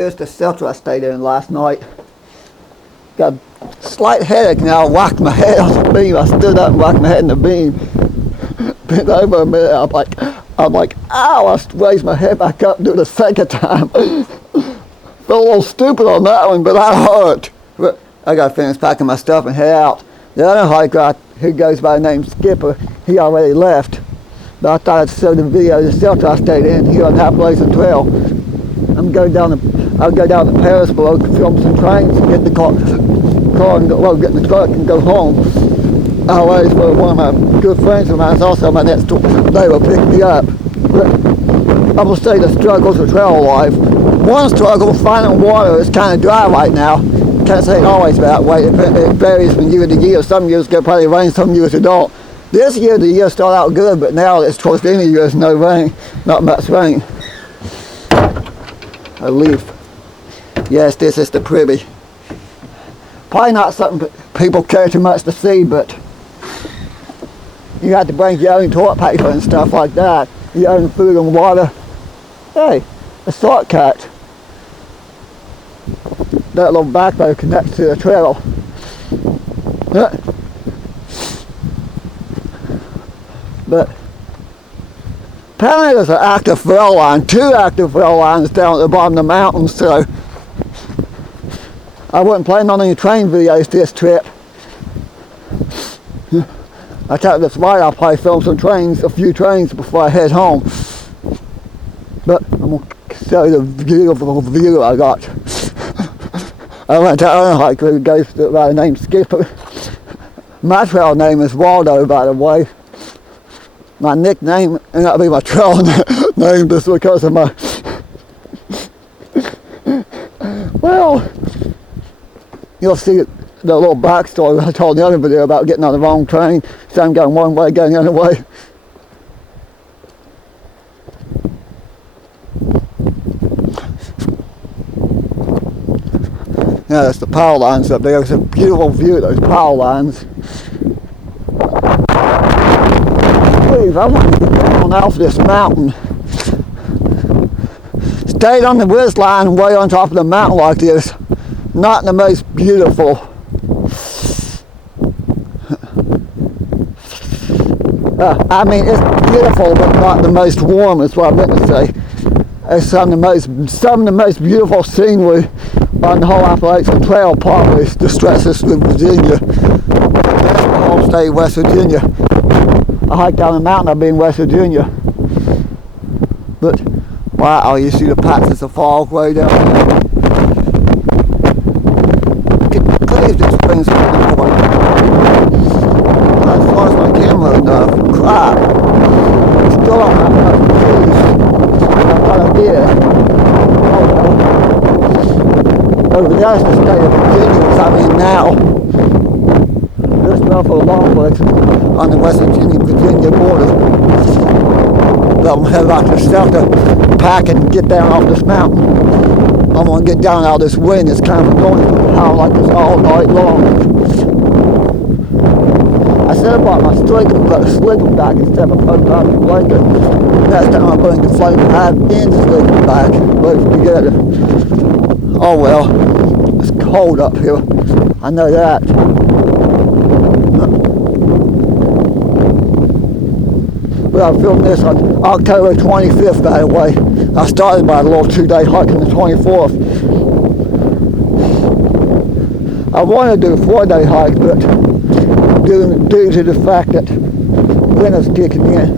Here's the shelter I stayed in last night. Got a slight headache now. I whacked my head on the beam. I stood up and whacked my head in the beam. Bent over a minute. I'm like, ow! I raised my head back up and do it the second time. Felt a little stupid on that one, but that hurt. But I gotta finish packing my stuff and head out. The other hiker who goes by the name Skipper, he already left. But I thought I'd show the video of the shelter I stayed in here on the Appalachian Trail. I'll go down to Paris below to film some trains and get the car and go, get in the truck and go home. I always for one of my good friends of mine is also my next door. They will pick me up. But I'm gonna say the struggles of trail life. One struggle, finding water is kind of dry right now. Can't say it always that way. It varies from year to year. Some years get plenty of rain, some years it don't. This year the year started out good, but now it's towards the end of the year, there's no rain, not much rain. A leaf. Yes, this is the privy. Probably not something people care too much to see, but you have to bring your own toilet paper and stuff like that, your own food and water. Hey, a shortcut. That little backbone connects to the trail. But apparently there's an active rail line, 2 active rail lines down at the bottom of the mountain, so I wasn't planning on any train videos this trip. I thought this night I'll probably film a few trains before I head home. But I'm going to show you the beautiful view I got. I went to another hiker who goes by the name Skipper. My trail name is Waldo, by the way. My nickname, and that'll be my trail name just because of my... Well, you'll see the little backstory I told in the other video about getting on the wrong train. So I'm going one way, going the other way. Yeah, that's the power lines up there. It's a beautiful view of those power lines. Please, I want to get down off this mountain. Stayed on the ridge line way on top of the mountain like this. Not the most beautiful. I mean, it's beautiful, but not the most warm, is what I meant to say. It's some of the most beautiful scenery on the whole Appalachian Trail, probably the stretches through Virginia. That's the whole state of West Virginia. I hiked down the mountain, I've been in West Virginia. But, wow, you see the patches of fog way down there. Cleave this brings me to the point. As far as my camera enough, crap. Still don't have enough trees. That's what I did. Over there's the state of Virginia, which I'm in now. This Buffalo Longwood on the West Virginia border. But I'm heading back to the shelter, pack and get down off this mountain. I'm going to get down out of this wind. It's kind of annoying how like this all night long. I said I brought my sleeping bag instead of a photographic blanket. Next time I'm going to flame have in the sleeping bag, both together. Oh well, it's cold up here. I know that. But I filmed this on October 25th, by the way. I started my little 2-day hike on the 24th. I wanted to do a 4-day hike, but due to the fact that winter's kicking in,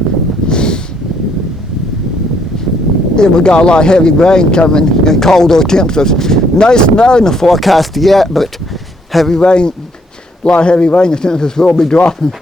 and we got a lot of heavy rain coming and colder temperatures. No snow in the forecast yet, but heavy rain, a lot of heavy rain, the temperatures will be dropping.